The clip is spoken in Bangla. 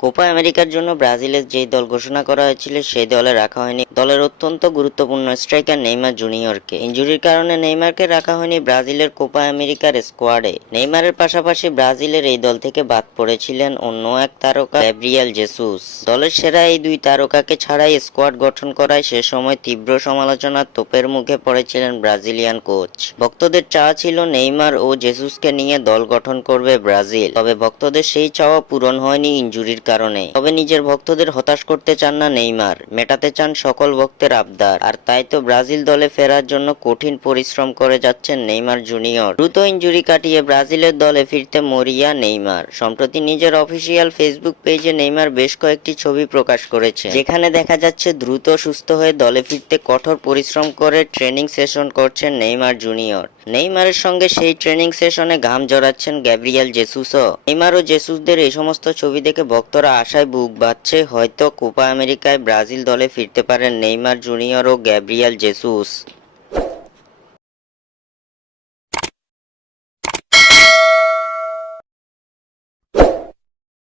কোপা আমেরিকার জন্য ব্রাজিলের যেই দল ঘোষণা করা হয়েছিল সেই দলে রাখা হয়নি দলের অত্যন্ত গুরুত্বপূর্ণ স্ট্রাইকার নেইমার জুনিয়রকে। ইনজুরির কারণে নেইমারকে রাখা হয়নি ব্রাজিলের কোপা আমেরিকার স্কোয়াডে। নেইমারের পাশাপাশি ব্রাজিলের এই দল থেকে বাদ পড়েছিলেন অন্য এক তারকা গ্যাব্রিয়েল জেসুস। দলের সেরা এই দুই তারকাকে ছাড়াই স্কোয়াড গঠন করায় সে সময় তীব্র সমালোচনার তোপের মুখে পড়েছিলেন ব্রাজিলিয়ান কোচ। ভক্তদের চাওয়া ছিল নেইমার ও জেসুসকে নিয়ে দল গঠন করবে ব্রাজিল, তবে ভক্তদের সেই চাওয়া পূরণ হয়নি ইনজুরির কারণে। তবে নিজের ভক্তদের হতাশ করতে চান না নেইমার, মেটাতে চান সকল ভক্তের আবদার। আর তাই তো ব্রাজিল দলে ফেরার জন্য কঠিন পরিশ্রম করে যাচ্ছেন নেইমার জুনিয়র। দ্রুত ইনজুরি কাটিয়ে ব্রাজিলের দলে ফিরতে মরিয়া নেইমার। সম্প্রতি নিজের অফিসিয়াল ফেসবুক পেজে নেইমার বেশ কয়েকটি ছবি প্রকাশ করেছে, যেখানে দেখা যাচ্ছে দ্রুত সুস্থ হয়ে দলে ফিরতে কঠোর পরিশ্রম করে ট্রেনিং সেশন করছেন নেইমার জুনিয়র। নেইমারের সঙ্গে সেই ট্রেনিং সেশনে ঘাম জড়াচ্ছেন গ্যাব্রিয়েল জেসুসও। নেইমার ও জেসুসদের এই সমস্ত ছবি দেখে ভক্তরা আশায় বুক বাঁধছে, হয়তো কোপা আমেরিকায় ব্রাজিল দলে ফিরতে পারেন নেইমার জুনিয়র ও গ্যাব্রিয়েল জেসুস।